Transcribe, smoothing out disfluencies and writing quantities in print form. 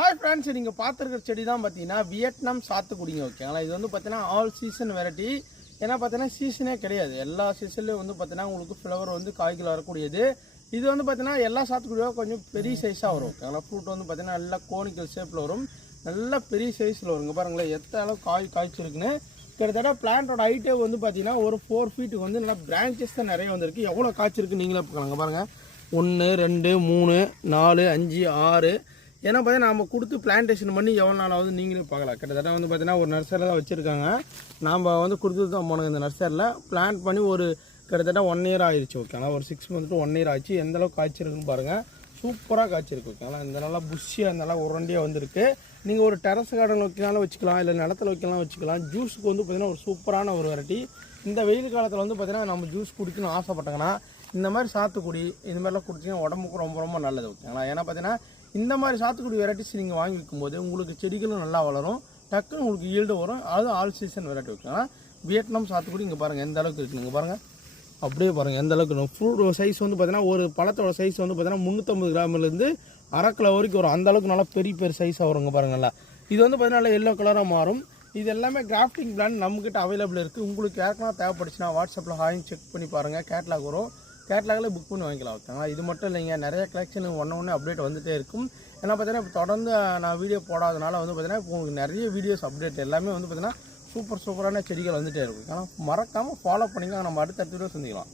Hi friends, நீங்கள் பார்த்துருக்கிற செடி தான் பார்த்தீங்கன்னா வியட்நாம் சாத்துக்குடிங்க. ஓகேங்களா, இது வந்து பார்த்தீங்கன்னா ஆல் சீசன் வெரைட்டி. ஏன்னா பார்த்தீங்கன்னா சீசனே கிடையாது, எல்லா சீசன்லேயும் வந்து பார்த்தீங்கன்னா உங்களுக்கு ஃப்ளவர் வந்து காய்கள் வரக்கூடியது. இது வந்து பார்த்தீங்கன்னா எல்லா சாத்துக்குடியும் கொஞ்சம் பெரிய சைஸாக வரும். ஓகேங்களா, ஃப்ரூட் வந்து பார்த்தீங்கன்னா நல்லா கோனிக்கல் ஷேப்பில் வரும், நல்லா பெரிய சைஸில் வருங்க. பாருங்களேன் எத்தனை அளவு காய்ச்சிருக்குன்னு. கிட்டத்தட்ட பிளான்ட்டோட ஹைட்டே வந்து பார்த்தீங்கன்னா ஒரு 4 ஃபீட்டுக்கு வந்து நல்லா பிரான்ச்சஸ் தான் நிறைய வந்துருக்கு. எவ்வளோ காய்ச்சிருக்கு நீங்களே பார்க்கலாங்க. பாருங்கள் 1 2 3 4 5 6. ஏன்னா பார்த்தீங்கன்னா நம்ம கொடுத்து பிளான்டேஷன் பண்ணி எவ்வளோ நாள் ஆகுது நீங்களே பார்க்கலாம். கிட்டத்தட்ட வந்து பார்த்தீங்கன்னா ஒரு நர்சரியில் தான் வச்சுருக்காங்க. நாம் வந்து கொடுத்து தான் போனோங்க. இந்த நர்சரியில் பிளான்ட் பண்ணி ஒரு கிட்டத்தட்ட 1 இயர் ஆயிடுச்சு. ஓகேங்களா, ஒரு 6 மந்த் to 1 இயர் ஆச்சு. எந்தளவுக்கு காய்ச்சிருக்குன்னு பாருங்கள், சூப்பராக காய்ச்சிருக்கு. ஓகேங்களா, இந்த நல்லா புஷ்ஷியாக இந்த நல்லா உருண்டையாக வந்துருக்கு. நீங்கள் ஒரு டெரஸ் கார்டன் வைக்கனாலும் வச்சுக்கலாம், இல்லை நிலத்தில் வைக்கலாம் வச்சுக்கலாம். ஜூஸுக்கு வந்து பார்த்திங்கன்னா ஒரு சூப்பரான ஒரு வெரைட்டி. இந்த வெயில் காலத்தில் வந்து பார்த்திங்கன்னா நம்ம ஜூஸ் குடிக்கணும்னு ஆசைப்பட்டாங்கன்னா இந்த மாதிரி சாத்துக்குடி இந்த மாதிரிலாம் குடிச்சிங்கன்னா உடம்புக்கு ரொம்ப ரொம்ப நல்லது. ஓகேங்களா, ஏன்னா பார்த்தீங்கன்னா இந்த மாதிரி சாத்துக்குடி வெரைட்டிஸ் நீங்கள் வாங்கி வைக்கும்போது உங்களுக்கு செடிகளும் நல்லா வளரும், டக்குன்னு உங்களுக்கு ஈல்டு வரும். அது ஆல் சீசன் வெரைட்டி. ஓகேங்களா, வியட்நாம் சாத்துக்குடி இங்கே பாருங்கள் எந்த அளவுக்கு இருக்குங்க. பாருங்கள் அப்படியே பாருங்கள் எந்த அளவுக்கு இருக்கும். ஃப்ரூட் சைஸ் வந்து பார்த்தீங்கன்னா ஒரு பழத்தோட சைஸ் வந்து பார்த்தீங்கன்னா 350 கிராம்லேருந்து 1/2 கிலோ வரைக்கும் வரும். அந்த அளவுக்கு நல்லா பெரிய சைஸாக வருங்க. பாருங்களா, இது வந்து பார்த்தீங்கன்னா எல்லோ கலராக மாறும். இது எல்லாமே கிராஃப்டிங் பிளான் நம்மக்கிட்ட அவைலபிள் இருக்குது. உங்களுக்கு யாருக்குன்னா தேவைப்படுச்சுன்னா வாட்ஸ்அப்பில் ஹாயின் செக் பண்ணி பாருங்கள், கேட்லாக் வரும். கேட்லாகில் புக் பண்ணி வாங்கிக்கலாம். ஓகேங்களா, இது மட்டும் இல்லைங்க, நிறைய கலெக்ஷன் ஒன்று அப்டேட் வந்துகிட்டே இருக்கும். ஏன்னா பார்த்தீங்கன்னா இப்போ தொடர்ந்து நான் வீடியோ போடாதனால வந்து பார்த்தீங்கன்னா இப்போ உங்களுக்கு நிறைய வீடியோஸ் அப்டேட் எல்லாமே வந்து பார்த்தீங்கன்னா சூப்பரான செடிகள் வந்துகிட்டே இருக்கும். ஆனால் மறக்காமல் ஃபாலோ பண்ணிங்க. நம்ம அடுத்த வீடியோ சந்திக்கலாம்.